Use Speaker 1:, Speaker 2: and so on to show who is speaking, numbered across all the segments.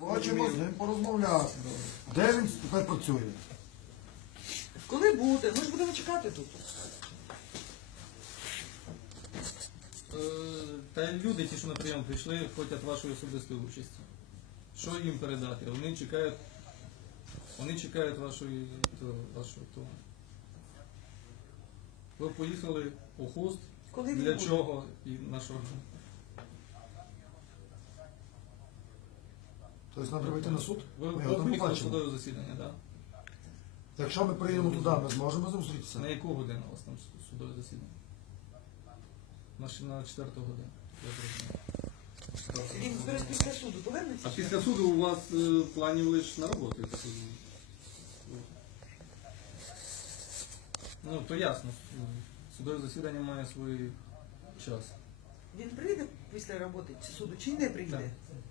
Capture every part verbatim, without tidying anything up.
Speaker 1: Хочемо з ним порозмовляти. Де він тепер працює?
Speaker 2: Коли буде? Ми ж будемо чекати тут.
Speaker 3: Е, Та люди, ті, що на прийом прийшли, хочуть вашої особистої участі. Що їм передати? Вони чекають, вони чекають вашої, то, вашого того. Ви поїхали у Хуст,
Speaker 2: Коли він
Speaker 3: для
Speaker 2: буде?
Speaker 3: чого і на що?
Speaker 1: Тобто нам треба йти на суд?
Speaker 3: Ви,
Speaker 1: Ми
Speaker 3: ви
Speaker 1: його там
Speaker 3: поїхали в
Speaker 1: побачимо.
Speaker 3: судове засідання, так?
Speaker 1: Якщо ми приїдемо туди, ми зможемо зустрітися?
Speaker 3: На яку годину у вас там судове засідання? На, щ- на четверту годину. Я зрозумів.
Speaker 2: Він зараз після суду повернеться?
Speaker 3: А після суду у вас е, планів лише на роботу, я так розумію? Ну, то ясно. Судове засідання має свій час.
Speaker 2: Він прийде після роботи чи суду, чи не прийде?
Speaker 3: Так.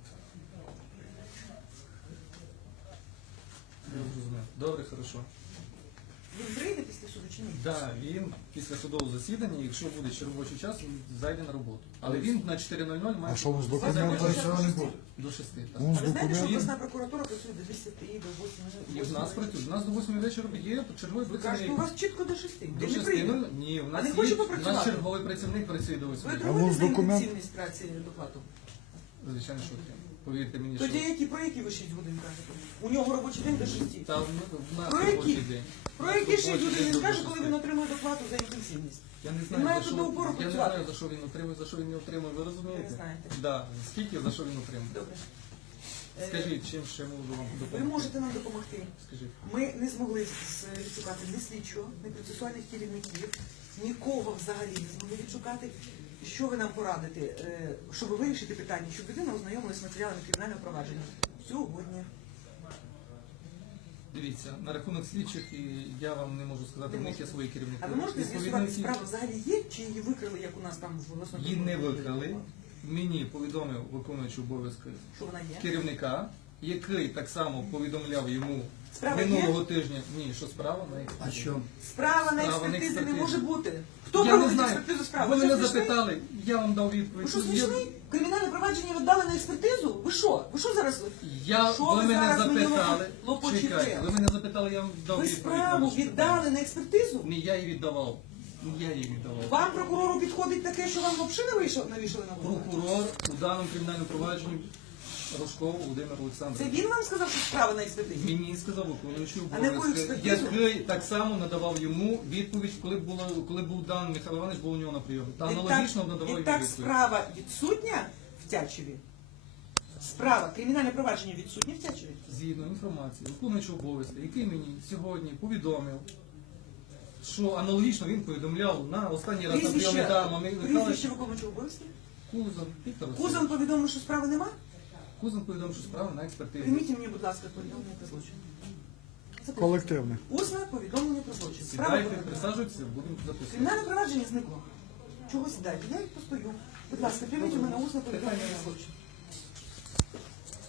Speaker 3: Я зрозумів. Добре, хорошо.
Speaker 2: Він прийде після суду чи ні?
Speaker 3: Да, він після судового засідання, якщо буде ще робочий час, він зайде на роботу. Але він на чотири нуль нуль має
Speaker 1: А що ви з
Speaker 3: зайти
Speaker 1: документами цього не буде?
Speaker 3: до шести. Так.
Speaker 1: Ну, з
Speaker 2: А ви знаєте, що
Speaker 1: документами.
Speaker 2: обласна прокуратура працює до десяти, до восьми?
Speaker 3: І в нас працює. У нас до восьми вечора є черговий
Speaker 2: Ви кажете, у
Speaker 3: працівник.
Speaker 2: вас чітко до шести.
Speaker 3: До
Speaker 2: Він не
Speaker 3: шести.
Speaker 2: прийде.
Speaker 3: Ну, ні, у
Speaker 2: А
Speaker 3: нас
Speaker 2: не
Speaker 3: є,
Speaker 2: хоче
Speaker 3: у нас
Speaker 2: попрацювати?
Speaker 3: черговий працівник працює до восьми.
Speaker 2: Ви
Speaker 1: А
Speaker 2: отримуєте
Speaker 1: вон з
Speaker 2: за
Speaker 1: документ-
Speaker 2: інтенсивність праці доплату?
Speaker 3: Звичайно, що отримав. Повірте мені,
Speaker 2: Тоді
Speaker 3: що...
Speaker 2: які, про які ви шість годин кажете? У нього робочий день до шести.
Speaker 3: Та в в нас
Speaker 2: Про які?
Speaker 3: робочий день.
Speaker 2: Про які шість
Speaker 3: Робочий
Speaker 2: годин
Speaker 3: день
Speaker 2: він
Speaker 3: до
Speaker 2: каже,
Speaker 3: шести.
Speaker 2: коли він отримує доплату за інтенсивність?
Speaker 3: Я не
Speaker 2: Він
Speaker 3: знаю,
Speaker 2: має
Speaker 3: за
Speaker 2: тут
Speaker 3: що,
Speaker 2: до упору
Speaker 3: я не
Speaker 2: працювати.
Speaker 3: знаю, за що він отримує, за що він не отримує, ви розумієте?
Speaker 2: Ви не знаєте.
Speaker 3: Да. Скільки, за що він отримує?
Speaker 2: Добре. Е,
Speaker 3: Скажіть, чим ще можу вам
Speaker 2: Ви
Speaker 3: допомогти?
Speaker 2: можете нам допомогти.
Speaker 3: Скажіть.
Speaker 2: Ми не змогли з- відшукати ні слідчого, ні процесуальних керівників, нікого взагалі не змогли відшукати. Що ви нам порадите, е, щоб вирішити питання, щоб людина ознайомилася з матеріалами кримінального провадження сьогодні?
Speaker 3: Дивіться, на рахунок слідчих і я вам не можу сказати,
Speaker 2: Не
Speaker 3: в них
Speaker 2: можете.
Speaker 3: є свої керівники.
Speaker 2: А ви можете з'ясувати,
Speaker 3: Відповідно,
Speaker 2: справа взагалі є, чи її викрили, як у нас там в обласному?
Speaker 3: її не
Speaker 2: прокуратурі?
Speaker 3: викрали. Мені повідомив виконуючий обов'язки
Speaker 2: Що вона є?
Speaker 3: керівника, який так само повідомляв йому
Speaker 2: Справа є?
Speaker 3: минулого тижня. Ні, що справа на
Speaker 1: А що?
Speaker 2: Справа на
Speaker 3: Справа на
Speaker 2: експертизі не
Speaker 3: експертизі.
Speaker 2: може бути. Хто
Speaker 3: Я не
Speaker 2: проводить
Speaker 3: знаю.
Speaker 2: експертизу справи?
Speaker 3: Ви
Speaker 2: що,
Speaker 3: мене
Speaker 2: смішний?
Speaker 3: запитали, я вам дав
Speaker 2: Ви
Speaker 3: відповідь.
Speaker 2: що,
Speaker 3: Я-
Speaker 2: смішний? Кримінальне провадження віддали на експертизу? Ви що? Ви що зараз?
Speaker 3: Я,
Speaker 2: Що
Speaker 3: ви
Speaker 2: ви
Speaker 3: мене
Speaker 2: зараз мені
Speaker 3: запитали,
Speaker 2: лопочете?
Speaker 3: чекайте, ви мене запитали, я вам дав
Speaker 2: Ви
Speaker 3: відповідь.
Speaker 2: справу
Speaker 3: на ваше питання.
Speaker 2: віддали на експертизу?
Speaker 3: Ні, я її віддавав. Ні, я її віддавав.
Speaker 2: Вам прокурору підходить таке, що вам взагалі не вийшло, навішали на голову?
Speaker 3: Прокурор у даному кримінальному провадженні Рожков Володимир
Speaker 2: Це
Speaker 3: Олександрович.
Speaker 2: він вам сказав, що справа на експертизі?
Speaker 3: Мені сказав виконуючий
Speaker 2: А на яку
Speaker 3: обов'язки,
Speaker 2: експертизу?
Speaker 3: який так само надавав йому відповідь, коли було, коли був дан Михайло Іванович, був у нього на прийомі. Та аналогічно
Speaker 2: Відтак-
Speaker 3: надавав йому
Speaker 2: Відтак
Speaker 3: відповідь.
Speaker 2: справа відсутня в Тячеві? Справа, кримінальне провадження відсутнє в Тячеві?
Speaker 3: Згідно інформації, виконуючий обов'язки, який мені сьогодні повідомив, що аналогічно він повідомляв на останній раз на прийомі
Speaker 2: Прізвище,
Speaker 3: дама Михайлович
Speaker 2: прізвище виконуючого обов'язки?
Speaker 3: Кузан. Віктор
Speaker 2: Кузан
Speaker 3: Васильович.
Speaker 2: повідомив, що справи нема?
Speaker 3: Кузан повідомив, що справа на експертизі.
Speaker 2: Прийміть мені, будь ласка, повідомлення про злочин. Записуйте.
Speaker 1: Колективне.
Speaker 2: Усне повідомлення про злочин. Справа
Speaker 3: Сідайте,
Speaker 2: буде.
Speaker 3: присаджуйтеся, будемо записувати.
Speaker 2: Кримінальне провадження зникло. Чого сідайте? Я постою. Будь ласка, прийміть у мене усне повідомлення про злочин.